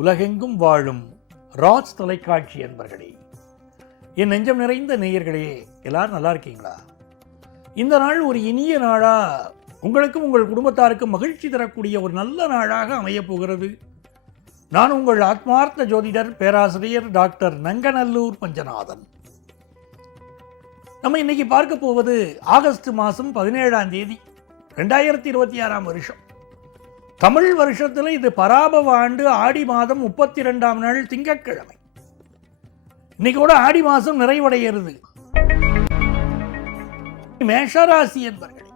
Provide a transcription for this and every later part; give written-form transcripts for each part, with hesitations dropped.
உலகெங்கும் வாழும் ராஜ் தொலைக்காட்சி அன்பர்களே, என் நெஞ்சம் நிறைந்த நேயர்களே, எல்லாரும் நல்லா இருக்கீங்களா? இந்த நாள் ஒரு இனிய நாளா உங்களுக்கும் உங்கள் குடும்பத்தாருக்கும் மகிழ்ச்சி தரக்கூடிய ஒரு நல்ல நாளாக அமையப் போகிறது. நான் உங்கள் ஆத்மார்த்த ஜோதிடர் பேராசிரியர் டாக்டர் நங்கநல்லூர் பஞ்சநாதன். நம்ம இன்னைக்கு பார்க்க போவது ஆகஸ்ட் மாதம் 17ஆம் தேதி 2026ஆம் வருஷம். தமிழ் வருஷத்தில் இது பராபவ ஆண்டு ஆடி மாதம் 32ஆம் நாள் திங்கட்கிழமை. இன்னைக்கு கூட ஆடி மாதம் நிறைவடைகிறது. மேஷராசி என்பர்களே,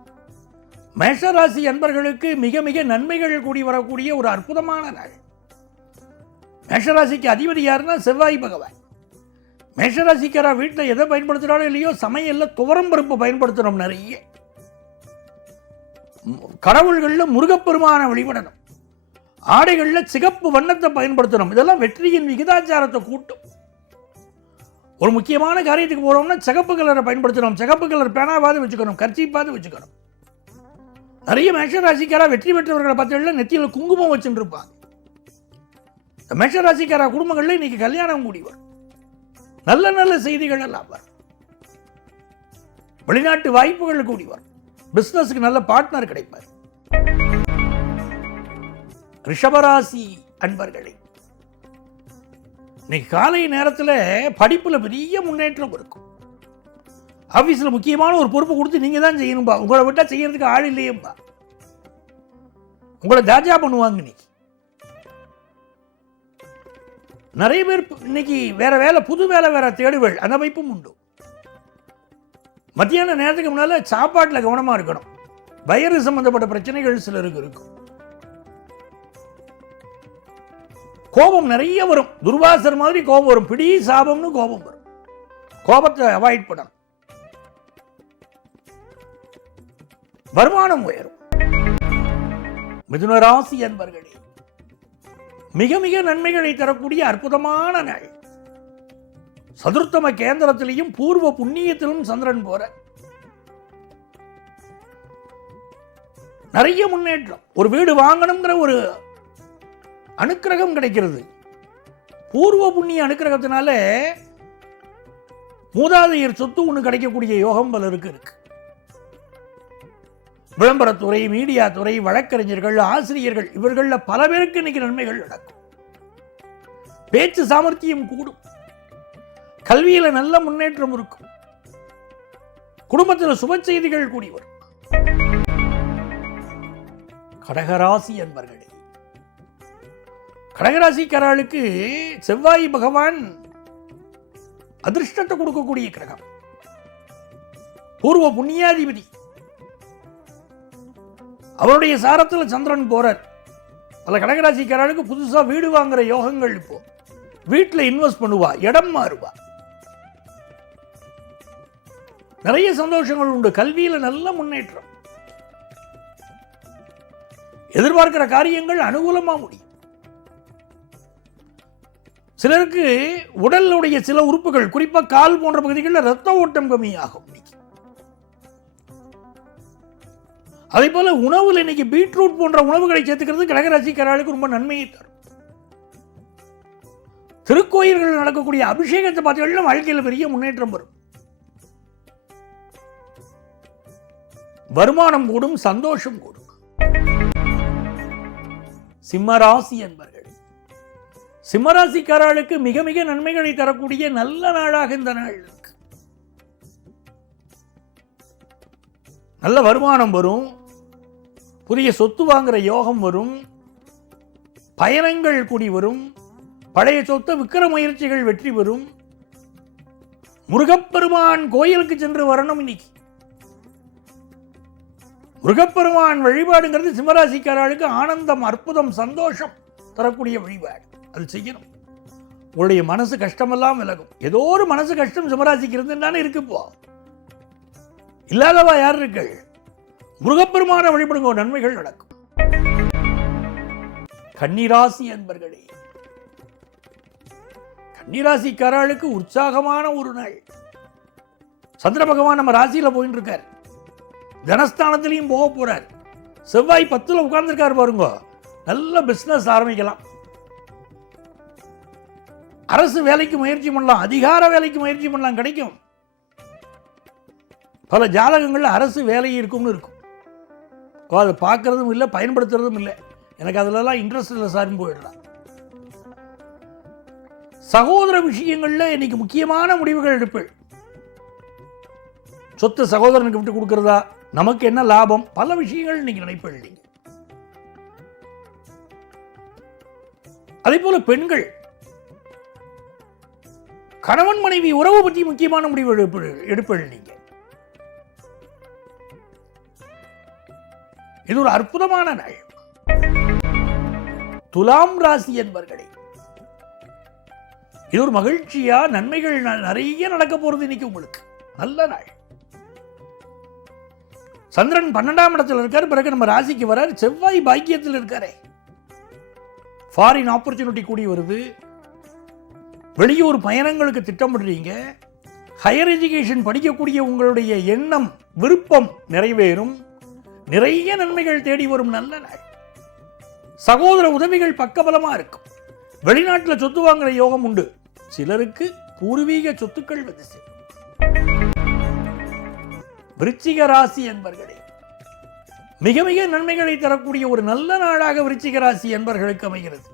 மேஷராசி என்பர்களுக்கு மிக மிக நன்மைகள் கூடி வரக்கூடிய ஒரு அற்புதமான நாள். மேஷராசிக்கு அதிபதி யாருன்னா செவ்வாய் பகவான். மேஷராசிக்காரா வீட்டில் எதை பயன்படுத்துகிறாலும் இல்லையோ, சமையலில் துவரம் பருப்பு பயன்படுத்தணும். நிறைய கடவுள்களில் முருகப்பெருமான வழிபடணும். ஆடைகளில் சிகப்பு வண்ணத்தை பயன்படுத்தணும். இதெல்லாம் வெற்றியின் விகிதாச்சாரத்தை கூட்டும். ஒரு முக்கியமான காரியத்துக்கு போகிறோம்னா சிகப்பு கலரை பயன்படுத்தணும். சிகப்பு கலர் பேனாவாது வச்சுக்கணும், கர்ச்சீப்பாவது வச்சுக்கணும். நிறைய மேஷராசிக்காரா வெற்றி பெற்றவர்களை பார்த்தீங்கன்னா நெத்தியில் குங்குமம் வச்சுட்டு இருப்பாங்க. இந்த மேஷராசிக்காரா குடும்பங்களில் இன்னைக்கு கல்யாணம் கூடி வரும். நல்ல நல்ல செய்திகள் எல்லாம் வரும். வெளிநாட்டு வாய்ப்புகள் கூடி வரும். பிசினஸுக்கு நல்ல பார்ட்னர் கிடைப்பார். ரிஷபராசி அன்பர்களே, இன்னைக்கு காலை நேரத்தில் படிப்புல பெரிய முன்னேற்றம் இருக்கும். ஆபீஸ்ல முக்கியமான ஒரு பொறுப்பு கொடுத்து நீங்க தான் செய்யணும்பா. உங்களை விட்டா செய்யறதுக்கு ஆள் இல்லையேம்பா. உங்களை தாஜா பண்ணுவாங்க. இன்னைக்கு நிறைய பேர் இன்னைக்கு வேற வேலை, புது வேலை வேற தேடுகள், அந்த அமைப்பும் உண்டு. மத்தியான நேரத்துக்கு முன்னால சாப்பாட்டில் கவனமாக இருக்கணும். வயிறு சம்பந்தப்பட்ட பிரச்சனைகள் சிலருக்கு இருக்கும். கோபம் நிறைய வரும். துர்வாசர் மாதிரி கோபம் வரும். பிடி சாபம்னு கோபம் வரும். கோபத்தை அவாய்ட் பண்ணணும். வருமானம் உயரும். மிதுன ராசி அன்பர்களே, மிக மிக நன்மைகளை தரக்கூடிய அற்புதமான நாள். சதுர்த்தம கேந்திரத்திலையும் பூர்வ புண்ணியத்திலும் சந்திரன் போற நிறைய முன்னேற்றம். ஒரு வீடு வாங்கணுங்கிற ஒரு அனுக்கிரகம் கிடைக்கிறது. பூர்வ புண்ணிய அனுக்கிரகத்தினால மூதாதையர் சொத்து ஒன்று கிடைக்கக்கூடிய யோகம் பலருக்கு இருக்கு. விளம்பரத்துறை, மீடியா துறை, வழக்கறிஞர்கள், ஆசிரியர்கள், இவர்களில் பல பேருக்கு இன்னைக்கு நன்மைகள் நடக்கும். பேச்சு சாமர்த்தியம் கூடும். கல்வியில நல்ல முன்னேற்றம் இருக்கும். குடும்பத்தில் சுப செய்திகள் கூடி வரும். கடகராசி என்பர்களே, கடகராசிக்காரர்களுக்கு செவ்வாய் பகவான் அதிர்ஷ்டத்தை கொடுக்கக்கூடிய கிரகம். பூர்வ புண்ணியாதிபதி. அவருடைய சாரத்தில் சந்திரன் போறார். பல கடகராசிக்காரர்களுக்கு புதுசா வீடு வாங்குற யோகங்கள். இப்போ வீட்டில் இன்வெஸ்ட் பண்ணுவா, இடம் மாறுவா, நிறைய சந்தோஷங்கள் உண்டு. கல்வியில நல்ல முன்னேற்றம். எதிர்பார்க்கிற காரியங்கள் அனுகூலமா முடியும். சிலருக்கு உடலுடைய சில உறுப்புகள், குறிப்பா கால் போன்ற பகுதிகளில் ரத்த ஓட்டம் கம்மியாகும். அதே போல உணவுல இன்னைக்கு பீட்ரூட் போன்ற உணவுகளை சேர்த்துக்கிறது கடகராசிக்காரர்களுக்கு ரொம்ப நன்மையை தரும். திருக்கோயில்கள் நடக்கக்கூடிய அபிஷேகத்தை பார்த்தீங்கன்னா வாழ்க்கையில் பெரிய முன்னேற்றம் வரும். வருமானம் கூடும், சந்தோஷம் கூடும். சிம்மராசி என்பர்கள், சிம்மராசிக்காரர்களுக்கு மிக மிக நன்மைகளை தரக்கூடிய நல்ல நாளாக இந்த நாள் இருக்கு. நல்ல வருமானம் வரும். புதிய சொத்து வாங்குற யோகம் வரும். பயணங்கள் கூடி வரும். பழைய சொத்தை விற்கிற முயற்சிகள் வெற்றி பெறும். முருகப்பெருமான் கோயிலுக்கு சென்று வரணும். இன்னைக்கு முருகப்பெருமான் வழிபாடுங்கிறது சிம்மராசிக்காரர்களுக்கு ஆனந்தம், அற்புதம், சந்தோஷம் தரக்கூடிய வழிபாடு. அது செய்யணும். உங்களுடைய மனசு கஷ்டமெல்லாம் விலகும். ஏதோ ஒரு மனசு கஷ்டம் சிம்மராசிக்கு இருந்துன்னு இருக்குப்போ. இல்லாதவா யார் இருக்கு? முருகப்பெருமான வழிபடுங்க, நன்மைகள் நடக்கும். கன்னிராசி அன்பர்களே, கன்னிராசிக்காரர்களுக்கு உற்சாகமான ஒரு நாள். சந்திர பகவான் நம்ம ராசியில போயிட்டு இருக்கார். தனஸ்தானத்திலையும் போக போறார். செவ்வாய் 10ல் உட்கார்ந்துருக்காரு பாருங்க. நல்ல பிஸ்னஸ் ஆரம்பிக்கலாம். அரசு வேலைக்கு முயற்சி பண்ணலாம், அதிகார வேலைக்கு முயற்சி பண்ணலாம், கிடைக்கும். பல ஜாதகங்களில் அரசு வேலை இருக்கும்னு இருக்கும். அதை பார்க்கறதும் இல்லை, பயன்படுத்துறதும் இல்லை. எனக்கு அதிலெல்லாம் இன்ட்ரெஸ்ட் இல்லை சார்னு போயிடலாம். சகோதர விஷயங்களில் இன்னைக்கு முக்கியமான முடிவுகள் எடுப்பேன். சொத்து சகோதரனுக்கு விட்டு கொடுக்கறதா, நமக்கு என்ன லாபம், பல விஷயங்கள் இன்னைக்கு நினைப்பேன். நீங்க அதே போல பெண்கள் கணவன் மனைவி உறவு பற்றி முக்கியமான முடிவு எடுப்பேன். நீங்க இது ஒரு அற்புதமான நாள். துலாம் ராசி என்பர்களே, இது ஒரு மகிழ்ச்சியா, நன்மைகள் நிறைய நடக்க போறது இன்னைக்கு உங்களுக்கு. நல்ல நாள். சந்திரன் 12ஆம் இடத்தில் இருக்காரு, பிறகு நம்ம ராசிக்கு வரார். செவ்வாய் பாக்கியத்தில் இருக்காரே, ஃபாரின் ஆப்பர்ச்சுனிட்டி கூடி வருது. வெளியூர் பயணங்களுக்கு திட்டமிடுறீங்க. ஹையர் எஜுகேஷன் படிக்கக்கூடிய உங்களுடைய எண்ணம், விருப்பம் நிறைவேறும். நிறைய நன்மைகள் தேடி வரும் நல்ல நாள். சகோதர உதவிகள் பக்கபலமா இருக்கும். வெளிநாட்டில் சொத்து வாங்குற யோகம் உண்டு. சிலருக்கு பூர்வீக சொத்துக்கள் வந்து சேரும். விருச்சிக ராசி என்பர்களே, மிக மிக நன்மைகளை தரக்கூடிய ஒரு நல்ல நாளாக விருச்சிக ராசி என்பர்களுக்கு அமைகிறது.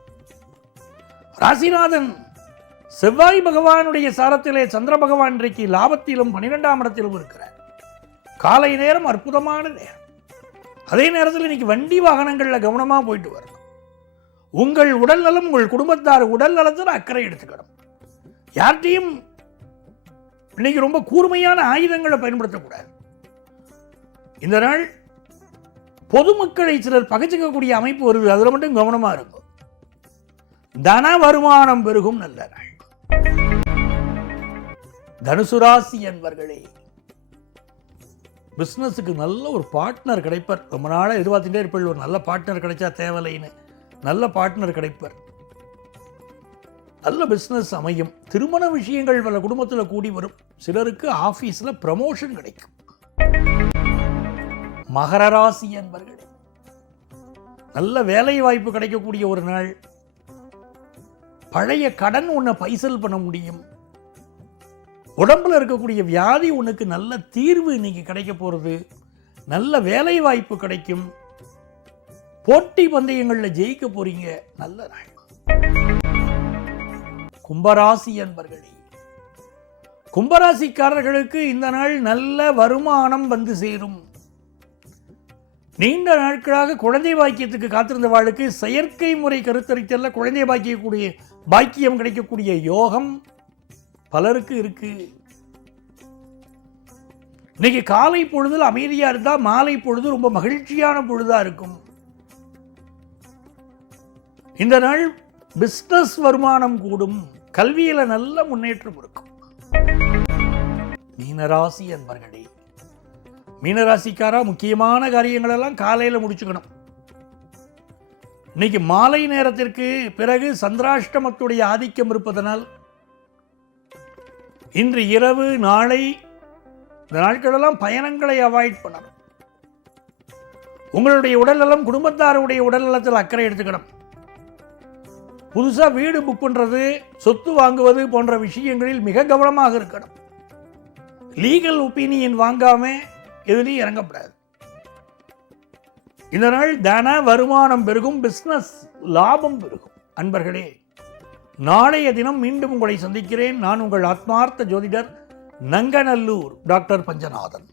ராசிநாதன் செவ்வாய் பகவானுடைய சாரத்திலே சந்திர பகவான் இன்றைக்கு லாபத்திலும் 12ஆம் இடத்திலும் இருக்கிறார். காலை நேரம் அற்புதமான நேரம். அதே நேரத்தில் இன்னைக்கு வண்டி வாகனங்களில் கவனமாக போயிட்டு வரணும். உங்கள் உடல் நலம், உங்கள் குடும்பத்தார் உடல் நலத்தில் அக்கறை எடுத்துக்கணும். யார்கிட்டையும் இன்னைக்கு ரொம்ப கூர்மையான ஆயுதங்களை பயன்படுத்தக்கூடாது. இந்த நாள் பொதுமக்களை சிலர் பகைச்சிக்கக்கூடிய அமைப்பு வருது. அதில் மட்டும் கவனமாக இருக்கும். தன வருமானம் பெருகும் நல்ல நாள். தனுசு ராசி என்பர்களே, பிஸ்னஸுக்கு நல்ல ஒரு பார்ட்னர் கிடைப்பார். ரொம்ப நாளாக எதிர்பார்த்துட்டே இருப்பார், ஒரு நல்ல பார்ட்னர் கிடைச்சா தேவையில்லைன்னு. நல்ல பார்ட்னர் கிடைப்பார். நல்ல பிஸ்னஸ் அமையும். திருமண விஷயங்கள் பல குடும்பத்தில் கூடி வரும். சிலருக்கு ஆஃபீஸில் ப்ரமோஷன் கிடைக்கும். மகர ராசி என்பர்களே, நல்ல வேலை வாய்ப்பு கிடைக்கக்கூடிய ஒரு நாள். பழைய கடன் ஒன்றை பைசல் பண்ண முடியும். உடம்புல இருக்கக்கூடிய வியாதி உனக்கு நல்ல தீர்வு இன்னைக்கு கிடைக்க போகிறது. நல்ல வேலை வாய்ப்பு கிடைக்கும். போட்டி பந்தயங்களில் ஜெயிக்க போறீங்க. நல்ல நாள். கும்பராசி என்பர்களே, கும்பராசிக்காரர்களுக்கு இந்த நாள் நல்ல வருமானம் வந்து சேரும். நீண்ட நாட்களாக குழந்தை பாக்கியத்துக்கு காத்திருந்த வாழ்க்கை செயற்கை முறை கருத்தரித்தல்ல குழந்தை பாக்கியம் கிடைக்கக்கூடிய யோகம் பலருக்கு இருக்கு. இன்னைக்கு காலை பொழுதுல அமைதியா இருந்தா மாலை பொழுது ரொம்ப மகிழ்ச்சியான பொழுதா இருக்கும். இந்த நாள் பிசினஸ் வருமானம் கூடும். கல்வியில நல்ல முன்னேற்றம் இருக்கும். மீனராசி என்பர்களே, மீனராசிக்காரா முக்கியமான காரியங்கள் எல்லாம் காலையில் முடிச்சுக்கணும். இன்னைக்கு மாலை நேரத்திற்கு பிறகு சந்திராஷ்டமத்துடைய ஆதிக்கம் இருப்பதனால் இன்று இரவு நாளை இந்த நாட்களெல்லாம் பயணங்களை அவாய்ட் பண்ணணும். உங்களுடைய உடல்நலம், குடும்பத்தாருடைய உடல்நலத்தில் அக்கறை எடுத்துக்கணும். புதுசாக வீடு புக் பண்ணுறது, சொத்து வாங்குவது போன்ற விஷயங்களில் மிக கவனமாக இருக்கணும். லீகல் ஒப்பீனியன் வாங்காம எதுலையும் இறங்கப்படாது. இந்த நாள் தன வருமானம் பெருகும். பிசினஸ் லாபம் பெருகும். அன்பர்களே, நாளைய தினம் மீண்டும் உங்களை சந்திக்கிறேன். நான் உங்கள் ஆத்மார்த்த ஜோதிடர் நங்கநல்லூர் டாக்டர் பஞ்சநாதன்.